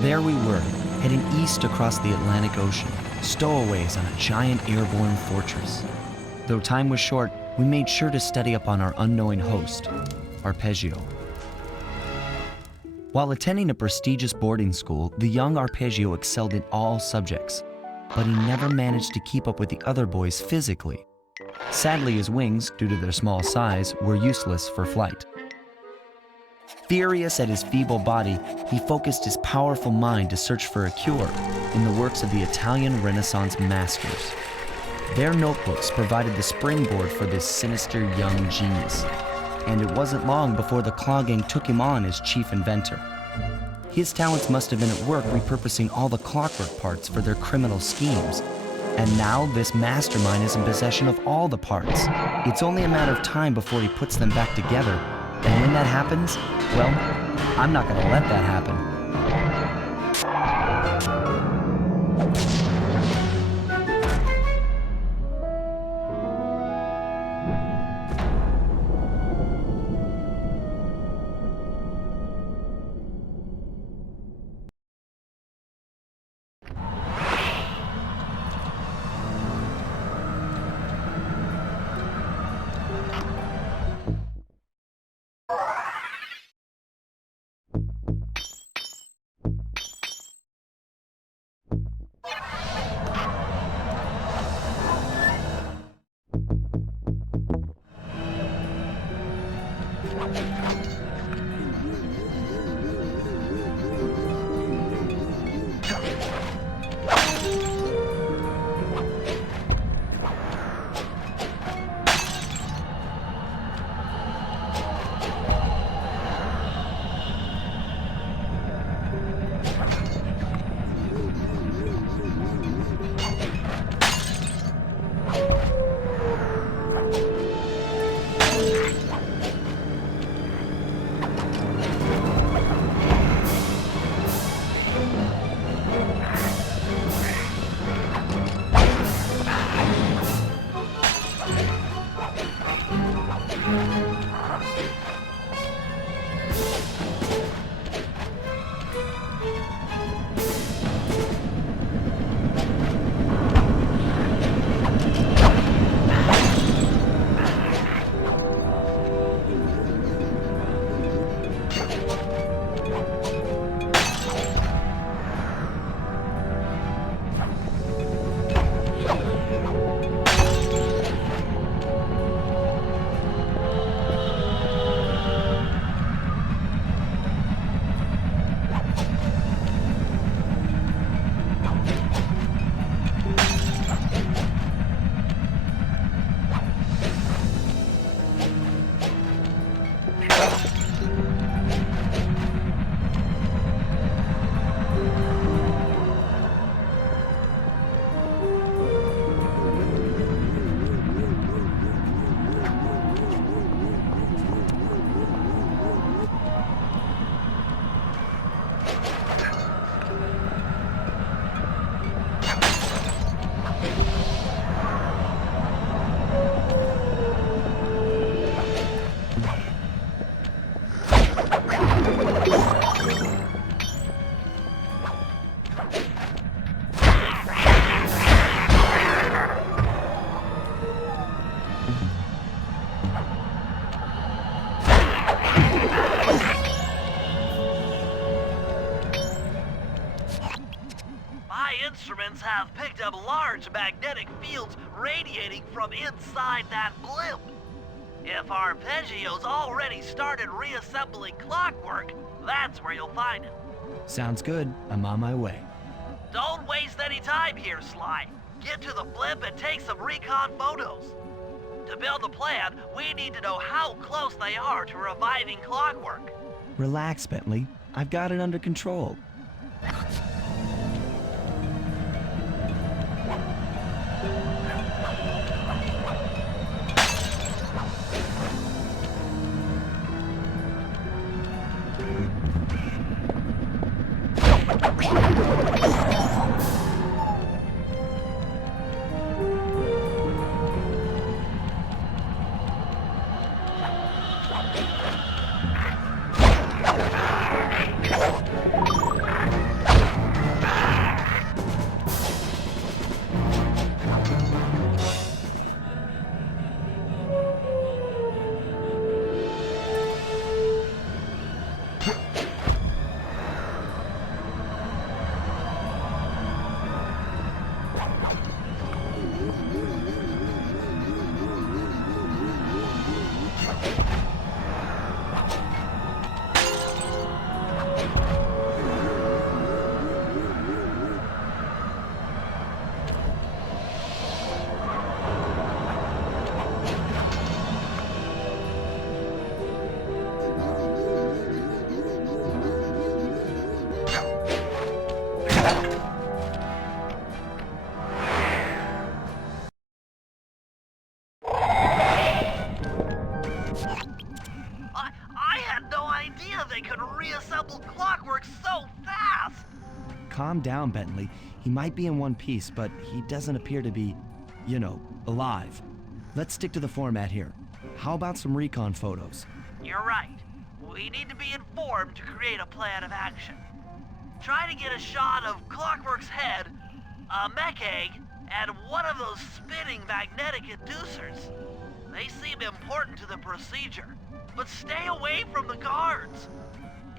There we were, heading east across the Atlantic Ocean, stowaways on a giant airborne fortress. Though time was short, we made sure to study up on our unknowing host, Arpeggio. While attending a prestigious boarding school, the young Arpeggio excelled in all subjects, but he never managed to keep up with the other boys physically. Sadly, his wings, due to their small size, were useless for flight. Furious at his feeble body, he focused his powerful mind to search for a cure in the works of the Italian Renaissance masters. Their notebooks provided the springboard for this sinister young genius, and it wasn't long before the Claw Gang took him on as chief inventor. His talents must have been at work repurposing all the clockwork parts for their criminal schemes, and now this mastermind is in possession of all the parts. It's only a matter of time before he puts them back together, and when that happens, well, I'm not gonna let that happen. Instruments have picked up large magnetic fields radiating from inside that blimp. If Arpeggio's already started reassembling clockwork, that's where you'll find it. Sounds good. I'm on my way. Don't waste any time here, Sly. Get to the blimp and take some recon photos. To build the plan, we need to know how close they are to reviving clockwork. Relax, Bentley. I've got it under control. calm down, Bentley. He might be in one piece, but he doesn't appear to be, alive. Let's stick to the format here. How about some recon photos? You're right. We need to be informed to create a plan of action. Try to get a shot of Clockwork's head, a mech egg, and one of those spinning magnetic inducers. They seem important to the procedure, but stay away from the guards.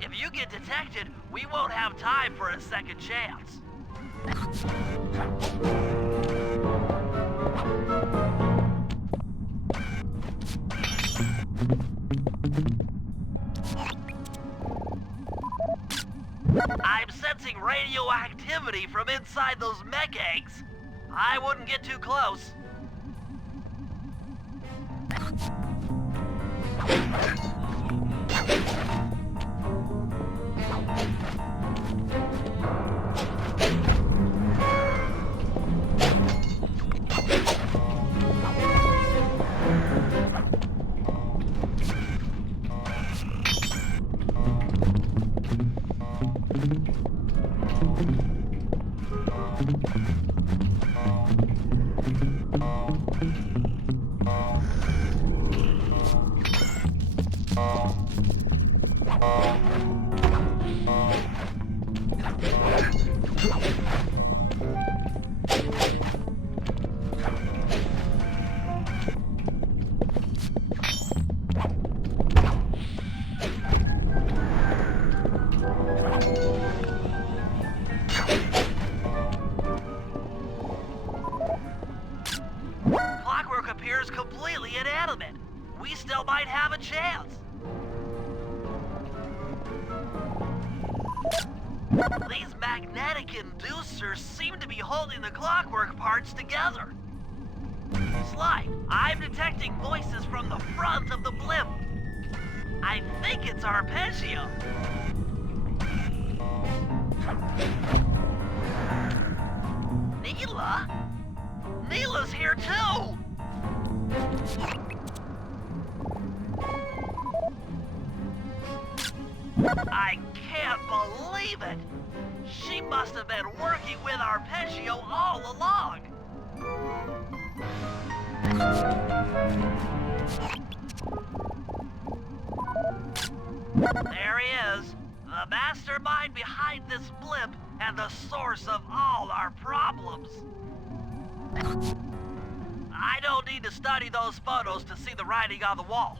If you get detected, we won't have time for a second chance. I'm sensing radioactivity from inside those mech eggs. I wouldn't get too close. Clockwork appears completely inanimate. We still might have a chance. These magnetic inducers seem to be holding the Clockwork parts together. Sly, I'm detecting voices from the front of the blimp. I think it's Arpeggio. Neela? Neela's here too! I can't believe it! She must have been working with Arpeggio all along! There he is, the mastermind behind this blimp and the source of all our problems. I don't need to study those photos to see the writing on the wall.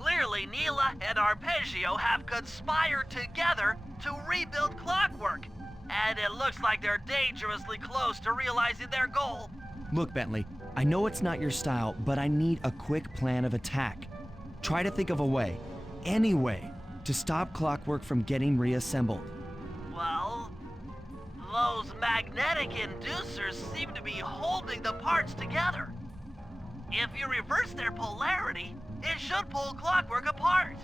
Clearly, Neela and Arpeggio have conspired together to rebuild Clockwork, and it looks like they're dangerously close to realizing their goal. Look, Bentley, I know it's not your style, but I need a quick plan of attack. Try to think of a way, any way, to stop Clockwork from getting reassembled. Well, those magnetic inducers seem to be holding the parts together. If you reverse their polarity, it should pull Clockwork apart.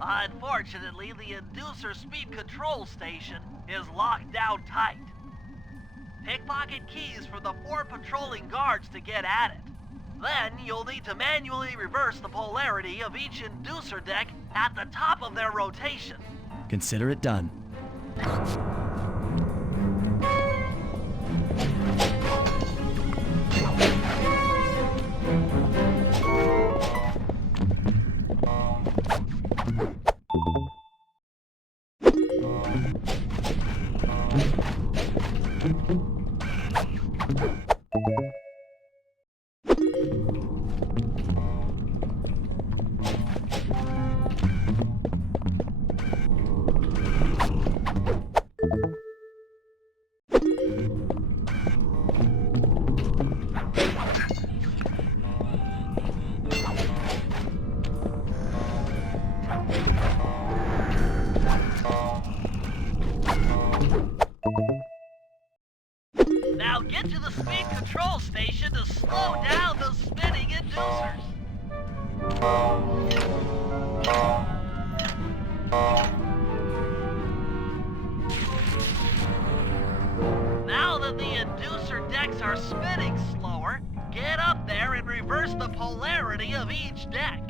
Unfortunately, the inducer speed control station is locked down tight. Pickpocket keys for the 4 patrolling guards to get at it. Then you'll need to manually reverse the polarity of each inducer deck at the top of their rotation. Consider it done. Now get to the speed control station to slow down those spinning inducers. Now that the inducer decks are spinning slower, get up there and reverse the polarity of each deck.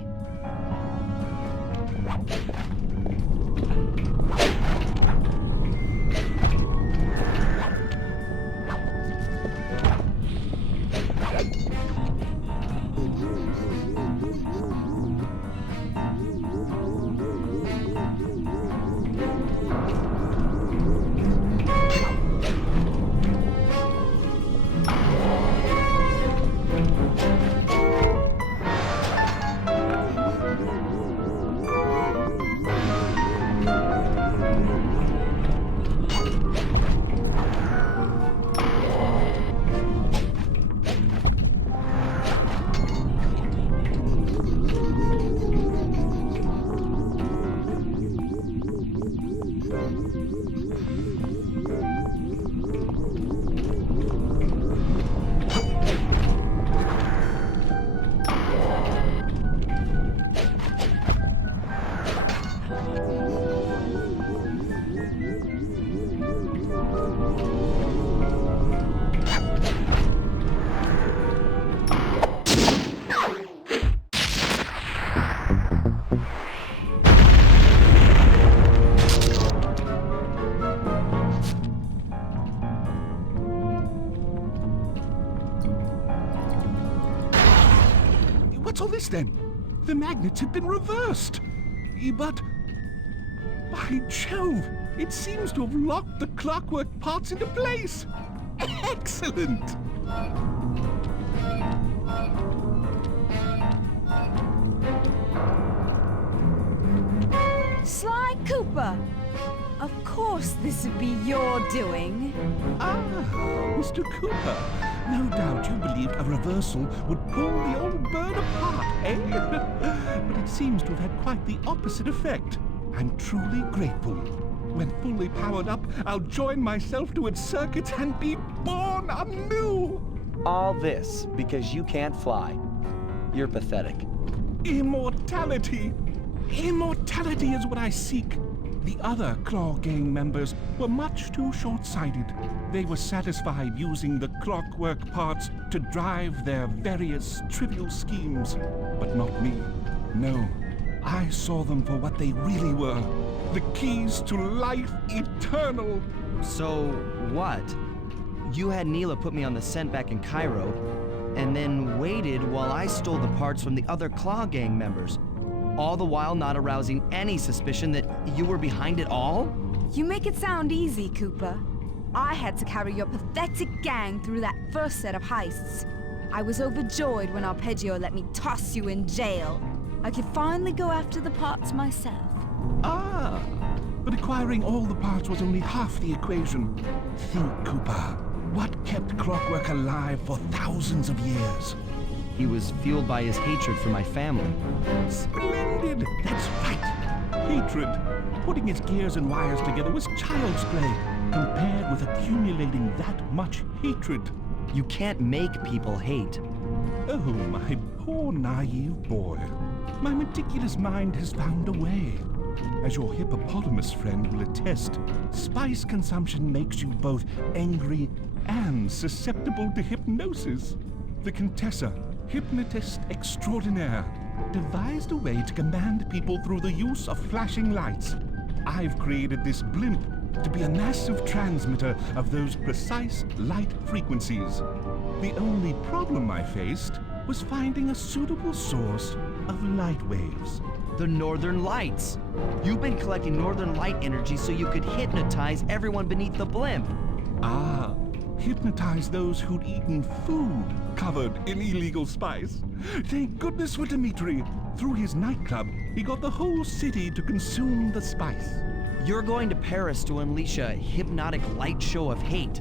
What's all this then? The magnets have been reversed. But... by Jove, it seems to have locked the clockwork parts into place. Excellent! Sly Cooper! Of course this would be your doing. Ah, Mr. Cooper. No doubt you believed a reversal would pull the old bird apart, eh? But it seems to have had quite the opposite effect. I'm truly grateful. When fully powered up, I'll join myself to its circuits and be born anew! All this because you can't fly. You're pathetic. Immortality! Immortality is what I seek. The other Claw Gang members were much too short-sighted. They were satisfied using the clockwork parts to drive their various trivial schemes. But not me. No. I saw them for what they really were. The keys to life eternal. So, what? You had Neela put me on the scent back in Cairo, and then waited while I stole the parts from the other Claw Gang members, all the while not arousing any suspicion that you were behind it all? You make it sound easy, Cooper. I had to carry your pathetic gang through that first set of heists. I was overjoyed when Arpeggio let me toss you in jail. I could finally go after the parts myself. Ah, but acquiring all the parts was only half the equation. Think, Cooper. What kept Clockwork alive for thousands of years? He was fueled by his hatred for my family. Splendid! That's right! Hatred. Putting its gears and wires together was child's play, compared with accumulating that much hatred. You can't make people hate. Oh, my poor naive boy. My meticulous mind has found a way. As your hippopotamus friend will attest, spice consumption makes you both angry and susceptible to hypnosis. The Contessa, hypnotist extraordinaire, devised a way to command people through the use of flashing lights. I've created this blimp to be a massive transmitter of those precise light frequencies. The only problem I faced was finding a suitable source of light waves. The Northern Lights. You've been collecting Northern Light energy so you could hypnotize everyone beneath the blimp. Ah, hypnotize those who'd eaten food covered in illegal spice. Thank goodness for Dimitri. Through his nightclub, he got the whole city to consume the spice. You're going to Paris to unleash a hypnotic light show of hate.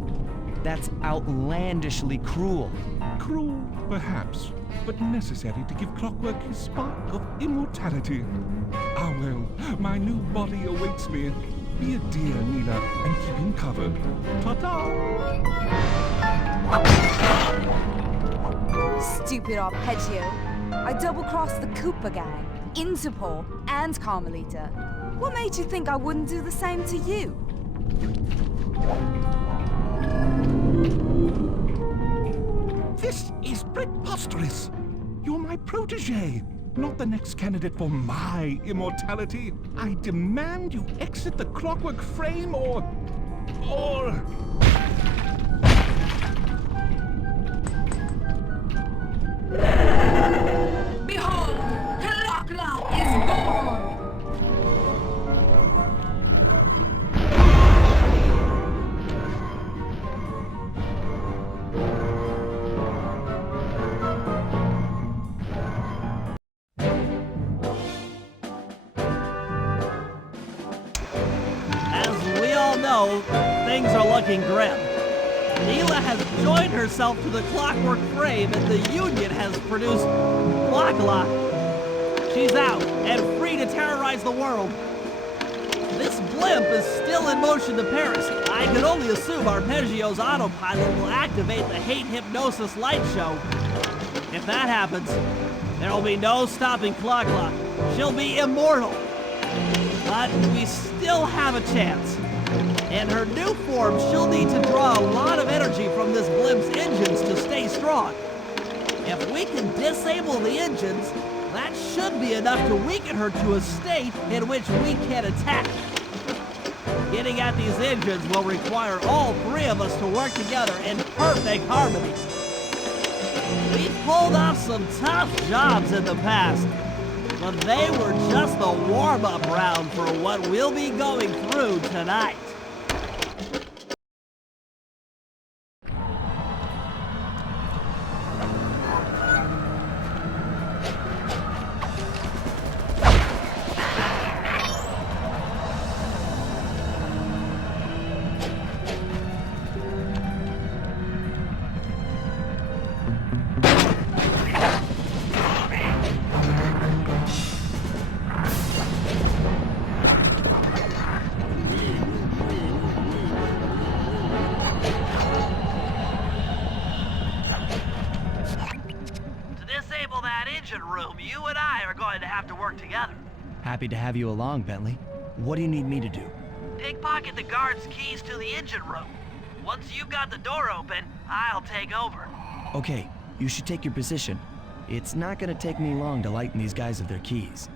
That's outlandishly cruel. Cruel, perhaps, but necessary to give Clockwork his spark of immortality. Ah well, my new body awaits me. Be a dear, Neela, and keep him covered. Ta-ta! Stupid Arpeggio. I double-crossed the Cooper gang, Interpol, and Carmelita. What made you think I wouldn't do the same to you? This is preposterous! You're my protege, not the next candidate for my immortality. I demand you exit the Clockwork frame or... Behold, Clockla is born! Things are looking grim. Neela has joined herself to the Clockwork frame and the Union has produced Clockla. She's out and free to terrorize the world. This blimp is still in motion to Paris. I can only assume Arpeggio's autopilot will activate the hate hypnosis light show. If that happens, there will be no stopping Clockla. She'll be immortal. But we still have a chance. In her new form, she'll need to draw a lot of energy from this blimp's engines to stay strong. If we can disable the engines, that should be enough to weaken her to a state in which we can attack. Getting at these engines will require all three of us to work together in perfect harmony. We've pulled off some tough jobs in the past, but they were just the warm-up round for what we'll be going through tonight. Room, you and I are going to have to work together. Happy to have you along, Bentley. What do you need me to do? Pickpocket the guard's keys to the engine room. Once you've got the door open, I'll take over. Okay, you should take your position. It's not gonna take me long to lighten these guys of their keys.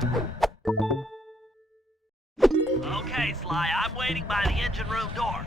Okay, Sly, I'm waiting by the engine room door.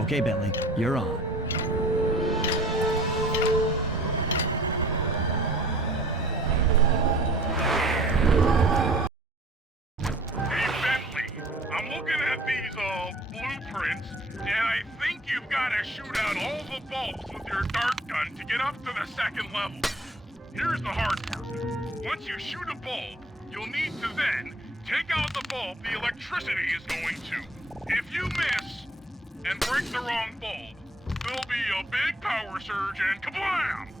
Okay, Bentley, you're on. Hey, Bentley, I'm looking at these, blueprints, and I think you've got to shoot out all the bulbs with your dart gun to get up to the second level. Here's the hard part. Once you shoot a bulb, you'll need to then take out the bulb the electricity is going to. If you miss and break the wrong bulb, there'll be a big power surge and kablam!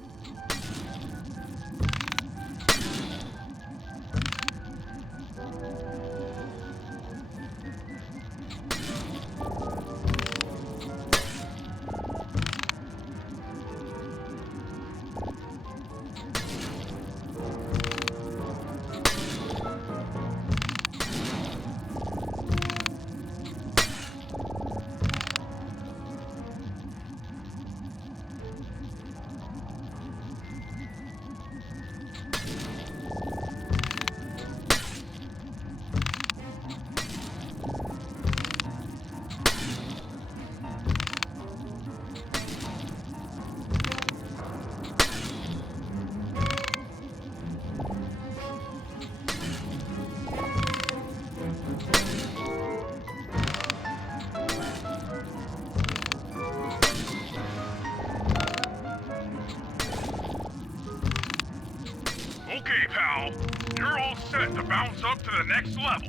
Okay, pal. You're all set to bounce up to the next level.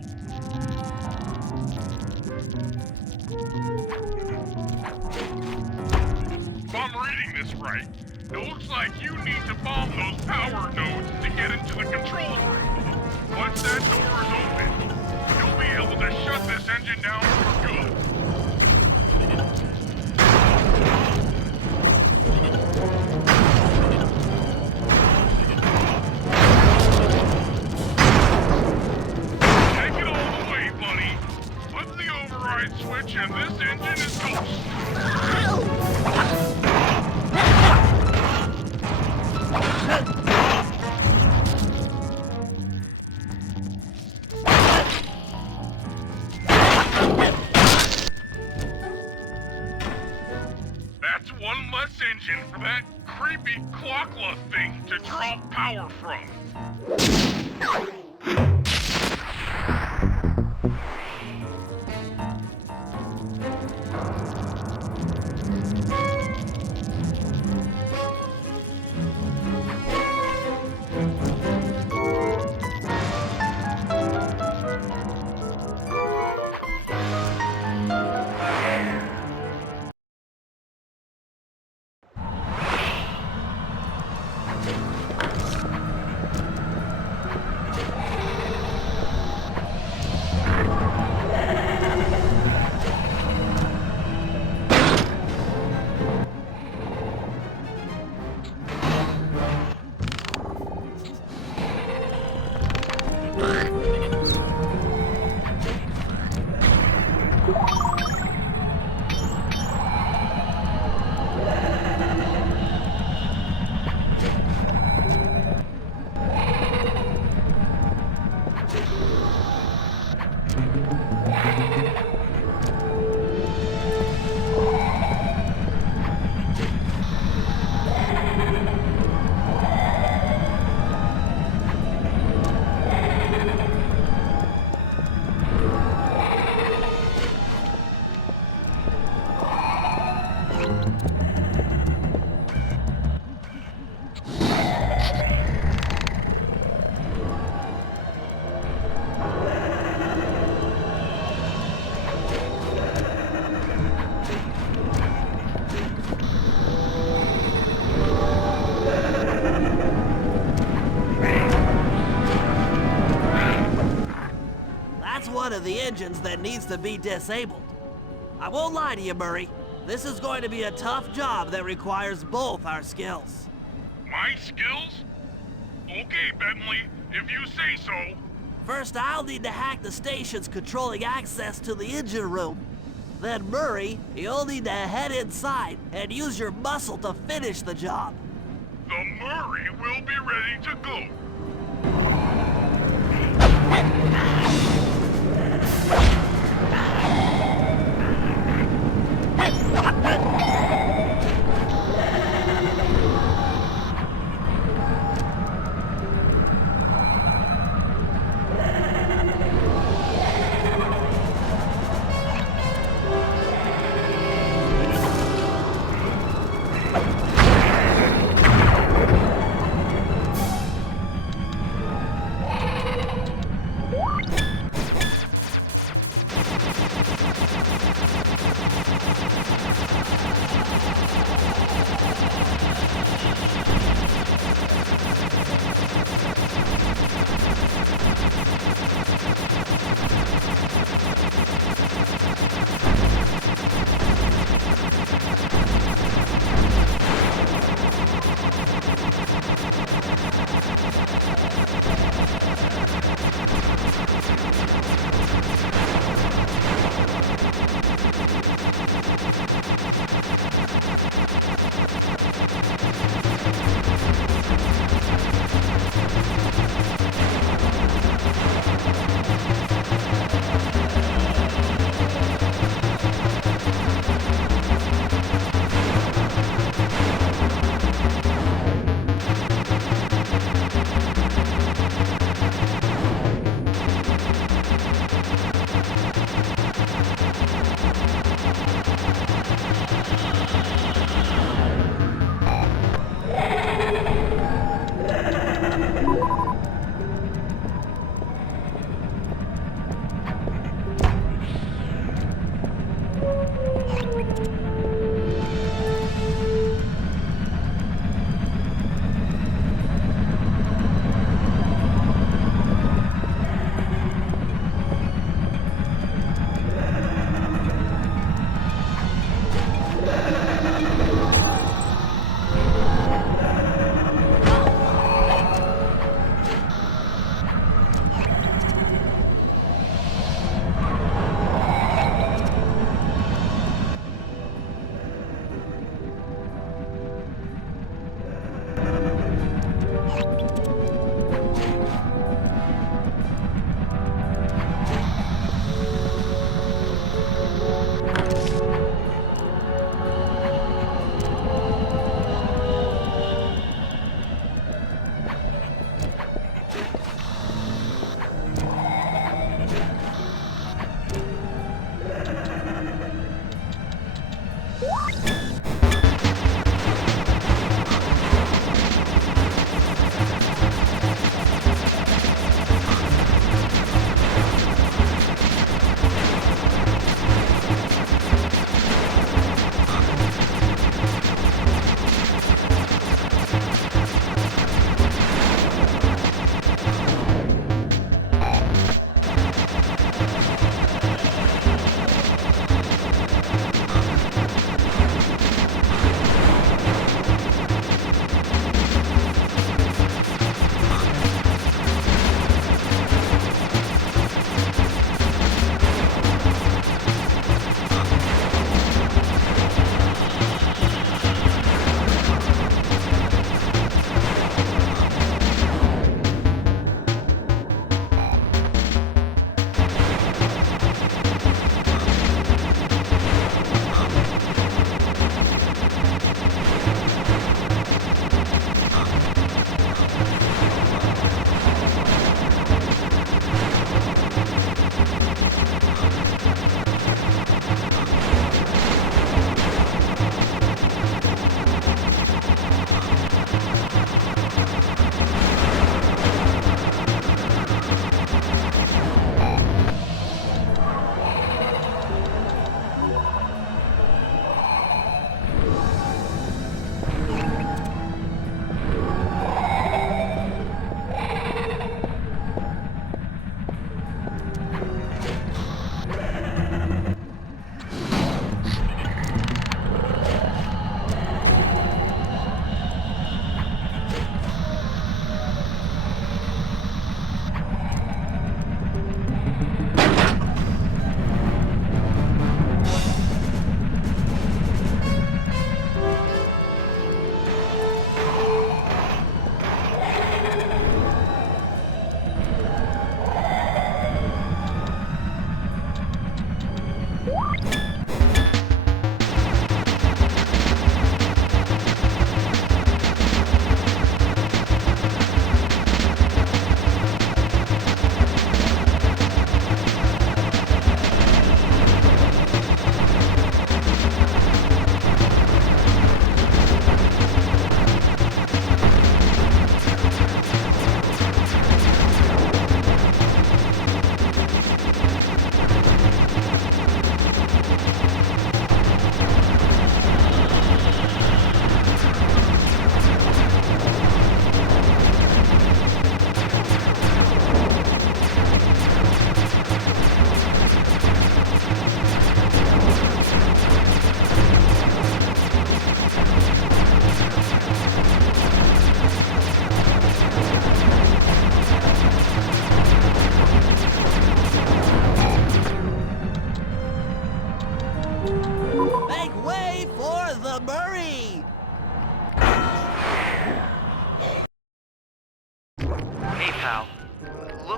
If I'm reading this right, it looks like you need to bomb those power nodes to get into the control room. Once that door is open, you'll be able to shut this engine down for good. Switch and this engine is toast. That's one less engine for that creepy clockla thing to draw power from. of the engines that needs to be disabled. I won't lie to you, Murray. This is going to be a tough job that requires both our skills. My skills? Okay, Bentley, if you say so. First, I'll need to hack the stations controlling access to the engine room. Then, Murray, you'll need to head inside and use your muscle to finish the job. The Murray will be ready to go.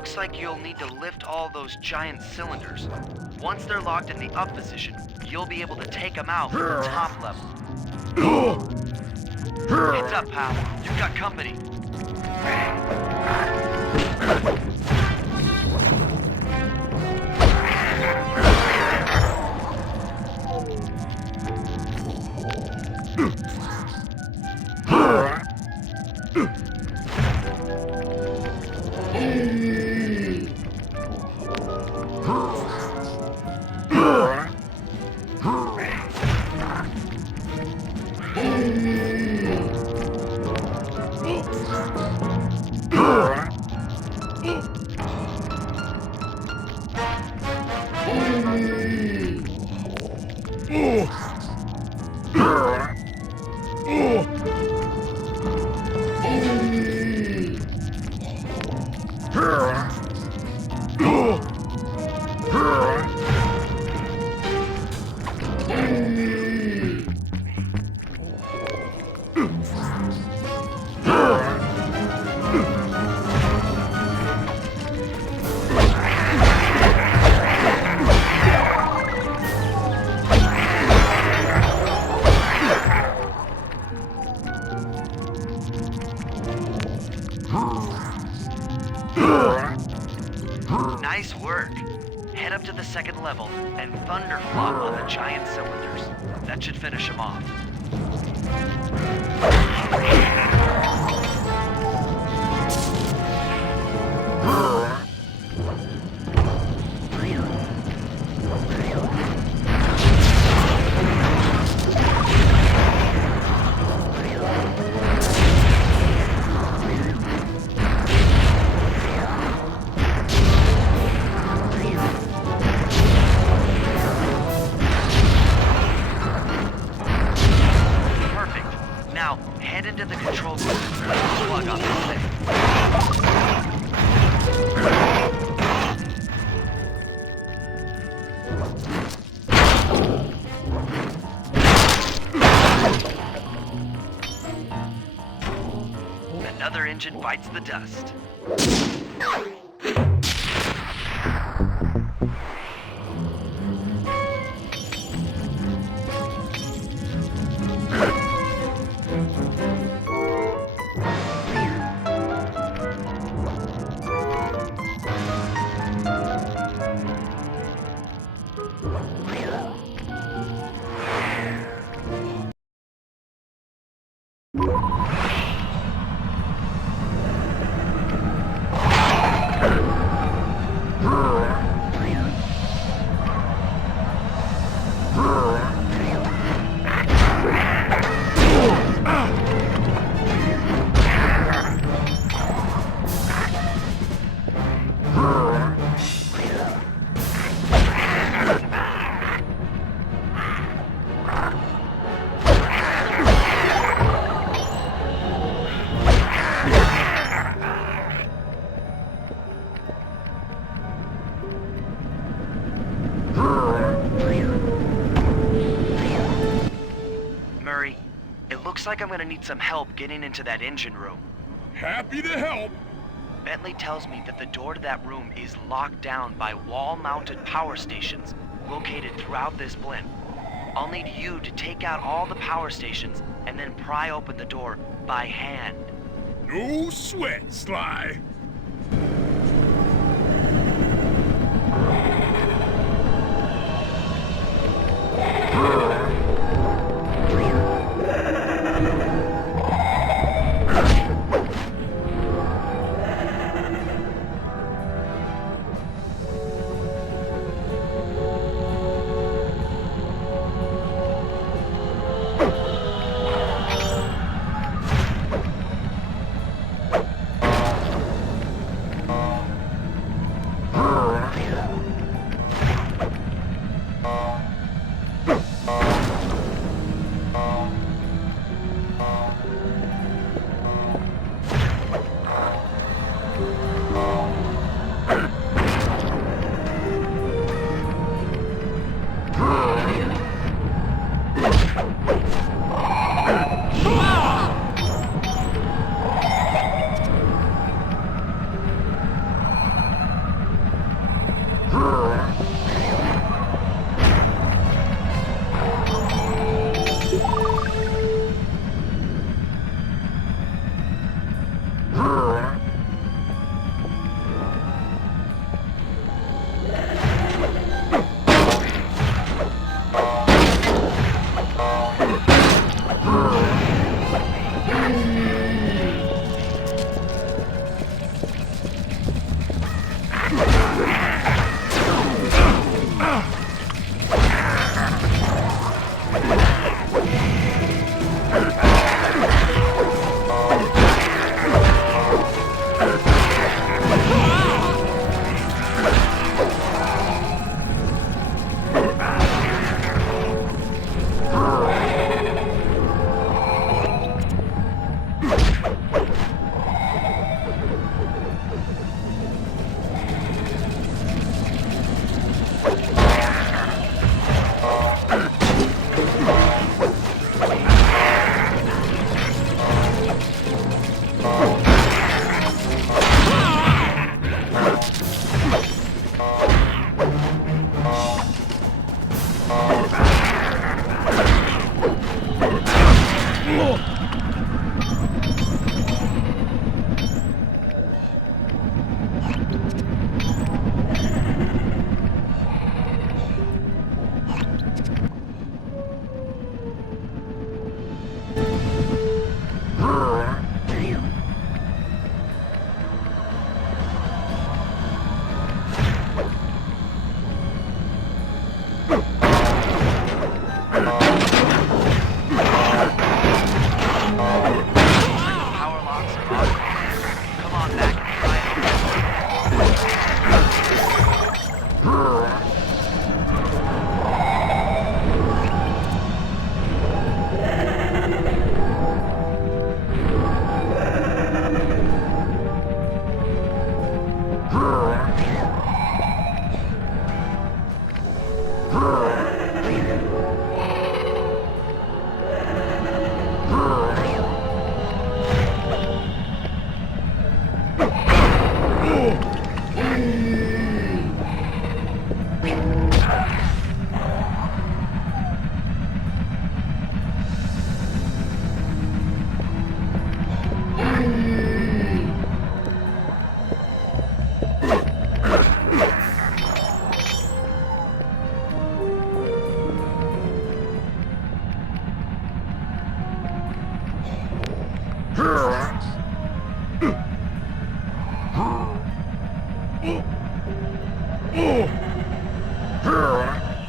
looks like you'll need to lift all those giant cylinders. Once they're locked in the up position, you'll be able to take them out from the top level. Heads up, pal. You've got company. Nice work. Head up to the second level and thunderflop on the giant cylinders. That should finish them off. Now, head into the control room and pull the plug on this thing. Another engine bites the dust. Murray, it looks like I'm gonna need some help getting into that engine room. Happy to help. Bentley tells me that the door to that room is locked down by wall-mounted power stations located throughout this blimp. I'll need you to take out all the power stations and then pry open the door by hand. No sweat, Sly.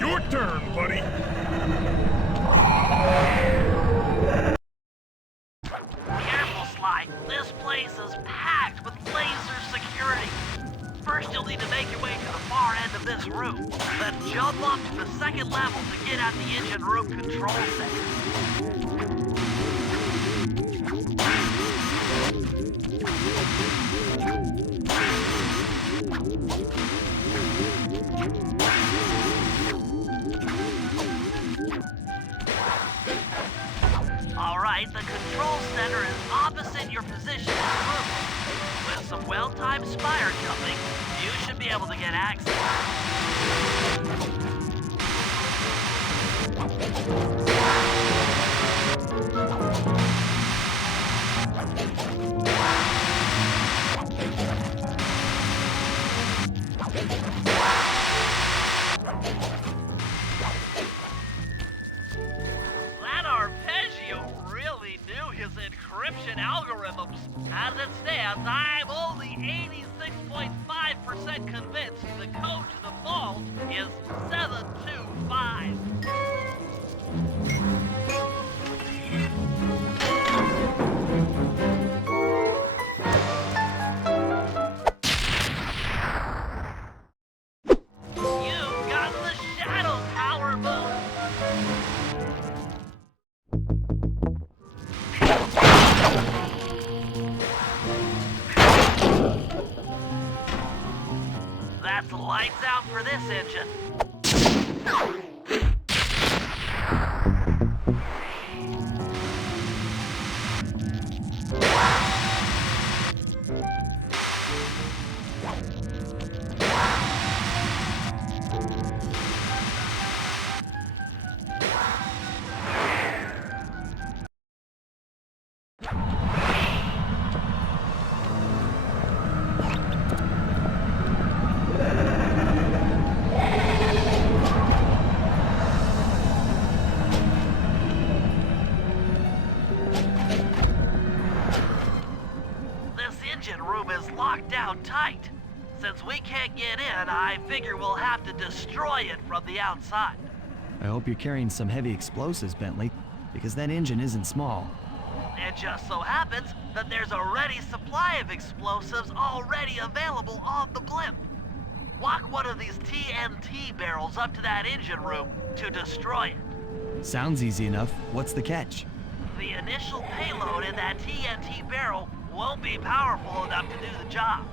Your turn, buddy. Careful, Sly. This place is packed with laser security. First, you'll need to make your way to the far end of this room. Then jump up to the second level to get at the engine room control center. Alright, the control center is opposite your position in the room. With some well-timed spire jumping, you should be able to get access. That arpeggio really knew his encryption algorithms. As it stands, I'm only 86.5% convinced the code to the vault is 725. You've got the shadow power move. That's lights out for this engine. Locked down tight. Since we can't get in, I figure we'll have to destroy it from the outside. I hope you're carrying some heavy explosives, Bentley, because that engine isn't small. It just so happens that there's a ready supply of explosives already available on the blimp. Walk one of these TNT barrels up to that engine room to destroy it. Sounds easy enough. What's the catch? the initial payload in that TNT barrel won't be powerful enough to do the job.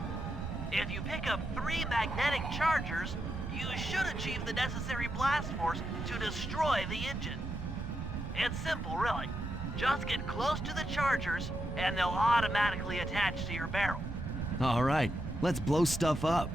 If you pick up 3 magnetic chargers, you should achieve the necessary blast force to destroy the engine. It's simple, really. Just get close to the chargers, and they'll automatically attach to your barrel. All right, let's blow stuff up.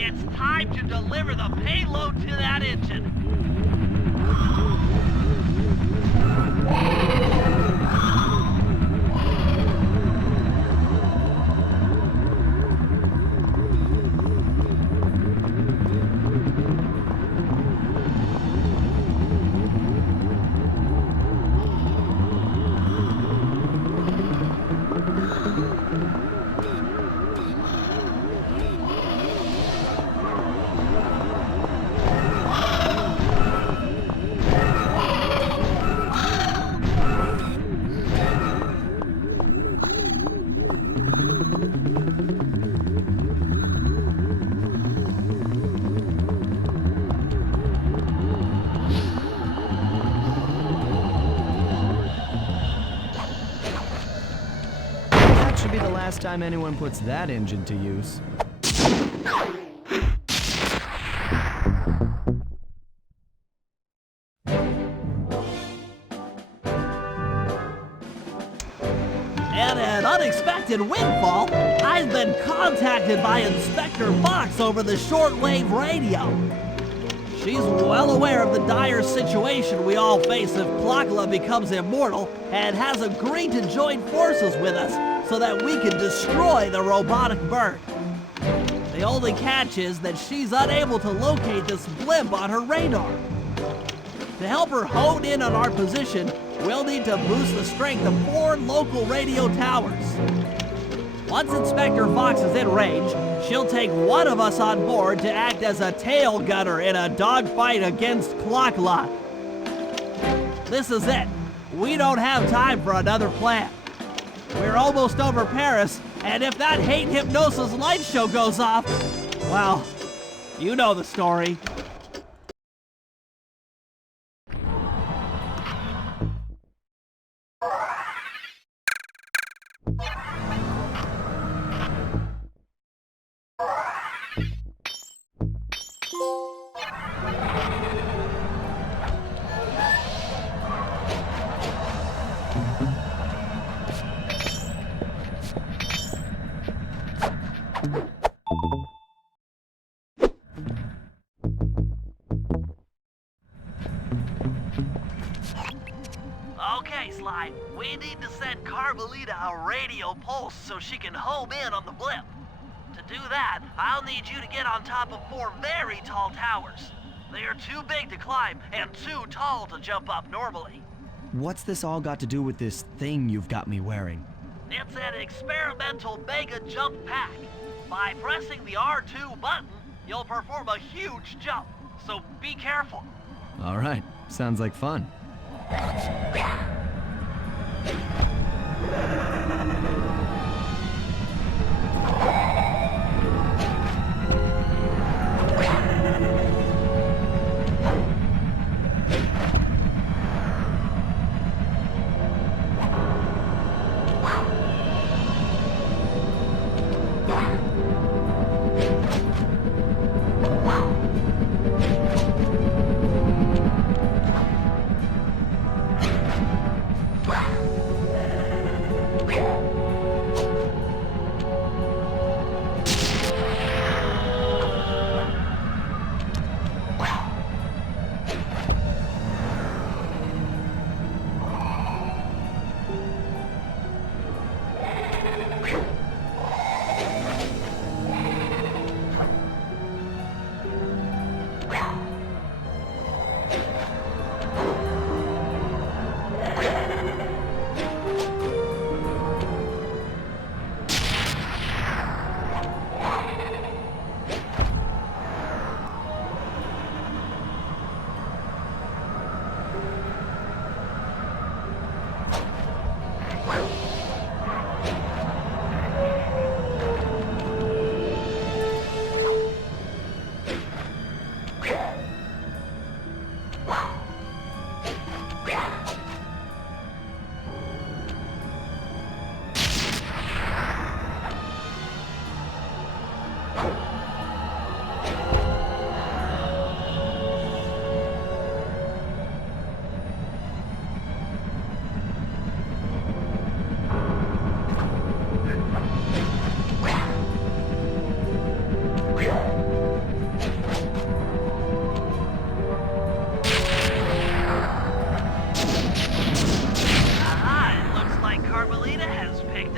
It's time to deliver the payload to that engine. Should be the last time anyone puts that engine to use. And an unexpected windfall, I've been contacted by Inspector Fox over the shortwave radio. She's well aware of the dire situation we all face if Klakla becomes immortal and has agreed to join forces with us so that we can destroy the robotic bird. The only catch is that she's unable to locate this blimp on her radar. To help her hone in on our position, we'll need to boost the strength of 4 local radio towers. Once Inspector Fox is in range, she'll take one of us on board to act as a tail gunner in a dogfight against Klakla. This is it. We don't have time for another plan. We're almost over Paris, and if that hate hypnosis light show goes off, well, you know the story. Okay, Sly, we need to send Carmelita a radio pulse so she can home in on the blip. To do that, I'll need you to get on top of 4 very tall towers. They are too big to climb and too tall to jump up normally. What's this all got to do with this thing you've got me wearing? It's an experimental mega jump pack. By pressing the R2 button, you'll perform a huge jump, so be careful. All right, sounds like fun.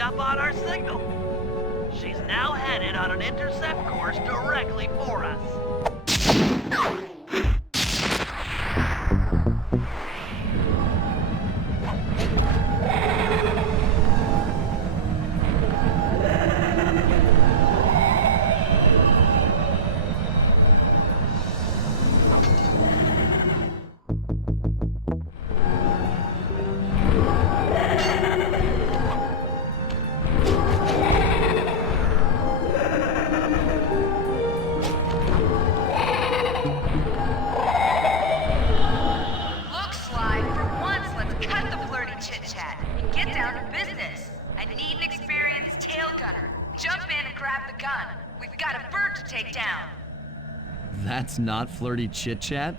Up on our signal. She's now headed on an intercept course directly for us. That's not flirty chit-chat?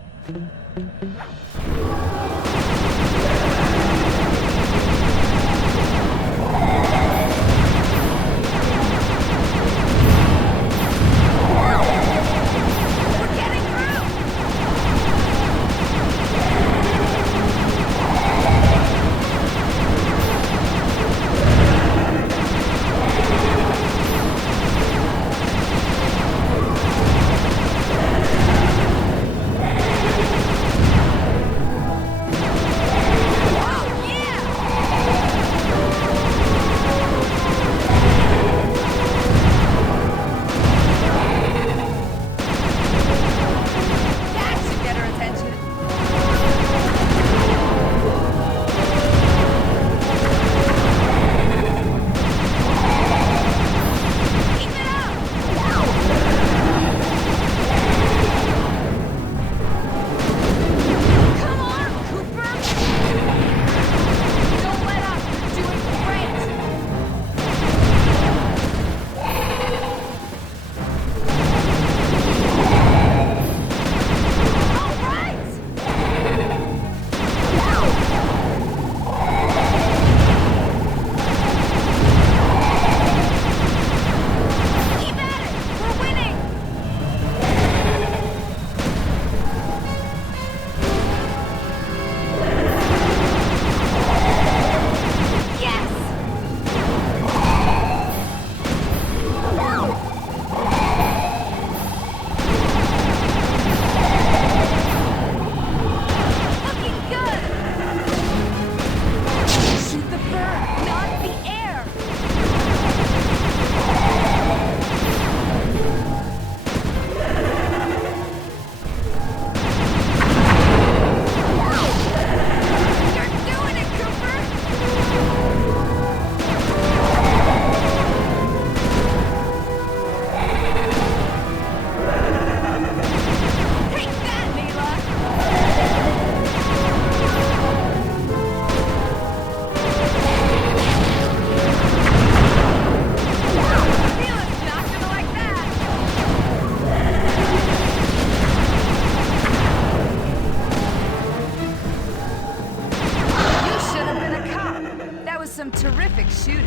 some terrific shooting.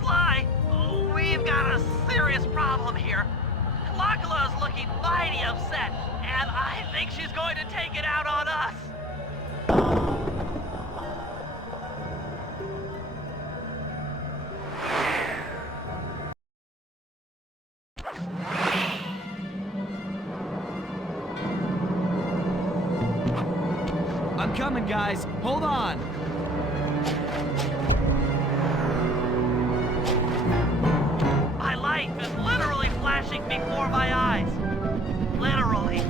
Sly! Oh, we've got a serious problem here. Locula's looking mighty upset, and I think she's going to take it out on us. I'm coming, guys. Hold on. My life is literally flashing before my eyes. Literally.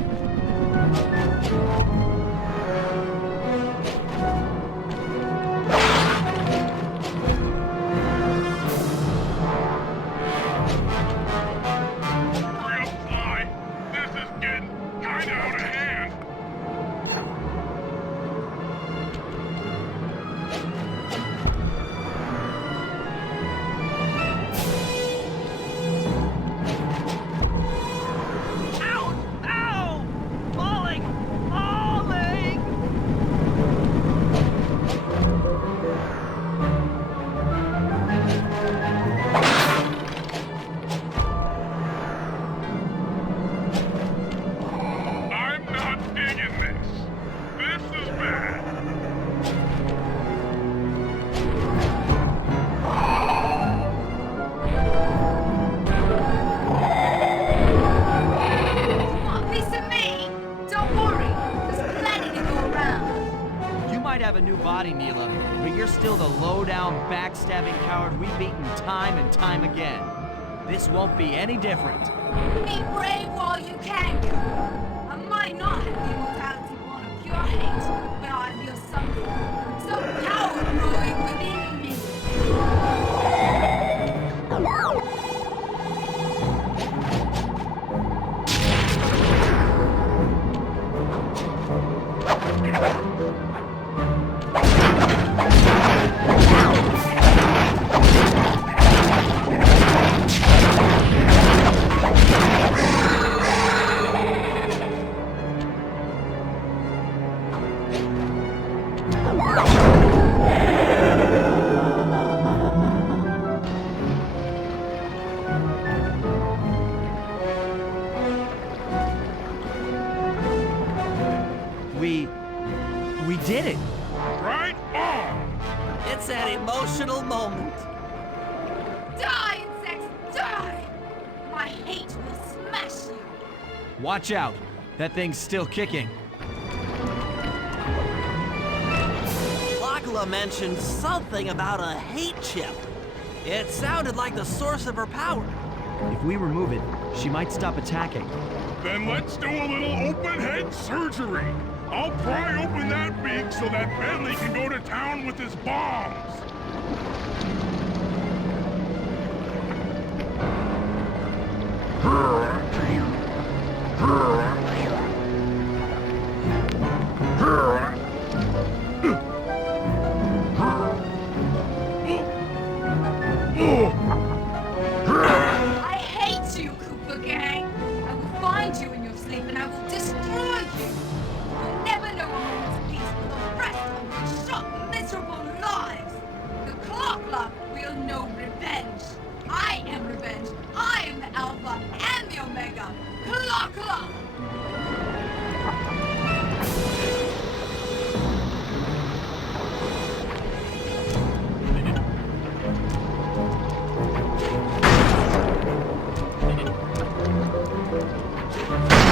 Sly, this is getting kinda out of hand. Ow! Falling! I'm not digging this. This is bad. You want a piece of me? Don't worry, there's plenty to go around. You might have a new body, Neela, but you're still the low-down, backstabbing coward we've beaten time and time again. This won't be any different. Be brave while you can, Cooper. I might not have the immortality born of pure hate, but I feel something. Some power growing within me. We did it! Right on! It's an emotional moment. Die, insects, die! My hate will smash you. Watch out! That thing's still kicking. Locula mentioned something about a hate chip. It sounded like the source of her power. If we remove it, she might stop attacking. Then let's do a little open head surgery. I'll pry open that beak so that Bentley can go to town with his bombs. I hate you, Cooper Gang. I will find you in your sleep and I will destroy you. You'll never know a moment's peace for the rest of your short, miserable lives. The Clockler will know revenge. I am revenge. I am the Alpha and the Omega. Clockler!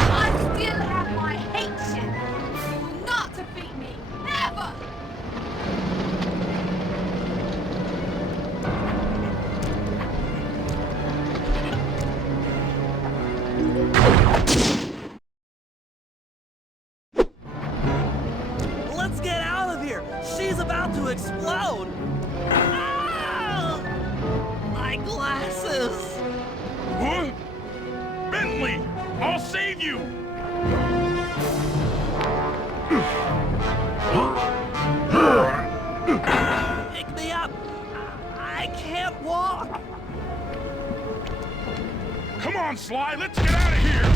I still have my hate shit. You will not defeat me. Never! Let's get out of here. She's about to explode. Ah! My glasses. What? Bentley, I'll save you. Pick me up. I can't walk. Come on, Sly, let's get out of here.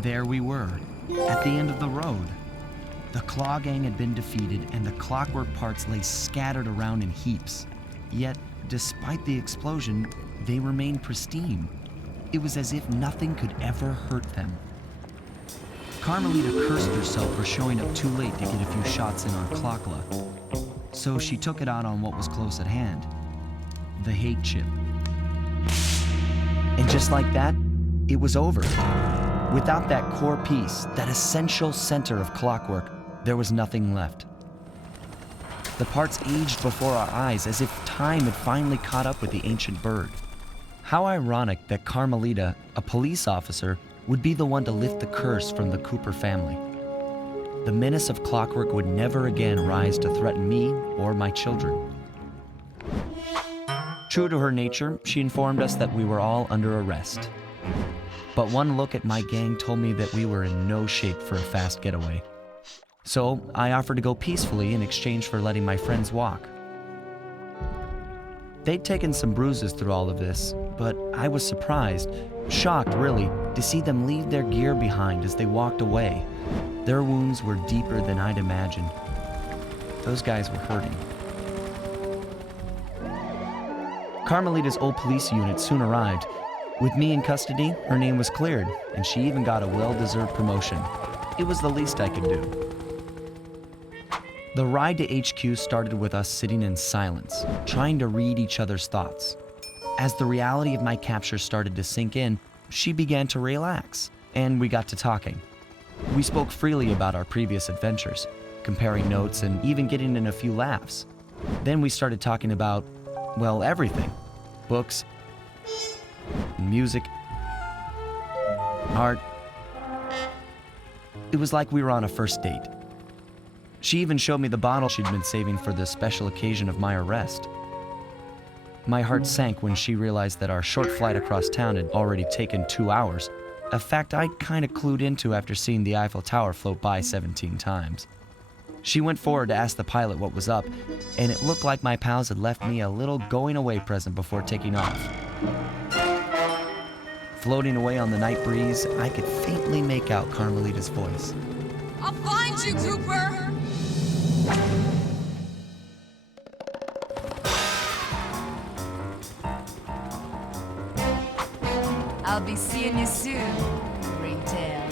And there we were, at the end of the road. The Claw Gang had been defeated, and the clockwork parts lay scattered around in heaps. Yet, despite the explosion, they remained pristine. It was as if nothing could ever hurt them. Carmelita cursed herself for showing up too late to get a few shots in on Clockla. So she took it out on what was close at hand, the hate chip. And just like that, it was over. Without that core piece, that essential center of clockwork, there was nothing left. The parts aged before our eyes as if time had finally caught up with the ancient bird. How ironic that Carmelita, a police officer, would be the one to lift the curse from the Cooper family. The menace of clockwork would never again rise to threaten me or my children. True to her nature, she informed us that we were all under arrest. But one look at my gang told me that we were in no shape for a fast getaway. So I offered to go peacefully in exchange for letting my friends walk. They'd taken some bruises through all of this, but I was surprised, shocked really, to see them leave their gear behind as they walked away. Their wounds were deeper than I'd imagined. Those guys were hurting. Carmelita's old police unit soon arrived. With me in custody, her name was cleared, and she even got a well-deserved promotion. It was the least I could do. The ride to HQ started with us sitting in silence, trying to read each other's thoughts. As the reality of my capture started to sink in, she began to relax, and we got to talking. We spoke freely about our previous adventures, comparing notes and even getting in a few laughs. Then we started talking about, well, everything. Books, music, art. It was like we were on a first date. She even showed me the bottle she'd been saving for the special occasion of my arrest. My heart sank when she realized that our short flight across town had already taken 2 hours, a fact I'd kind of clued into after seeing the Eiffel Tower float by 17 times. She went forward to ask the pilot what was up, and it looked like my pals had left me a little going-away present before taking off. Floating away on the night breeze, I could faintly make out Carmelita's voice. I'll find you, Cooper! I'll be seeing you soon, Ringtail.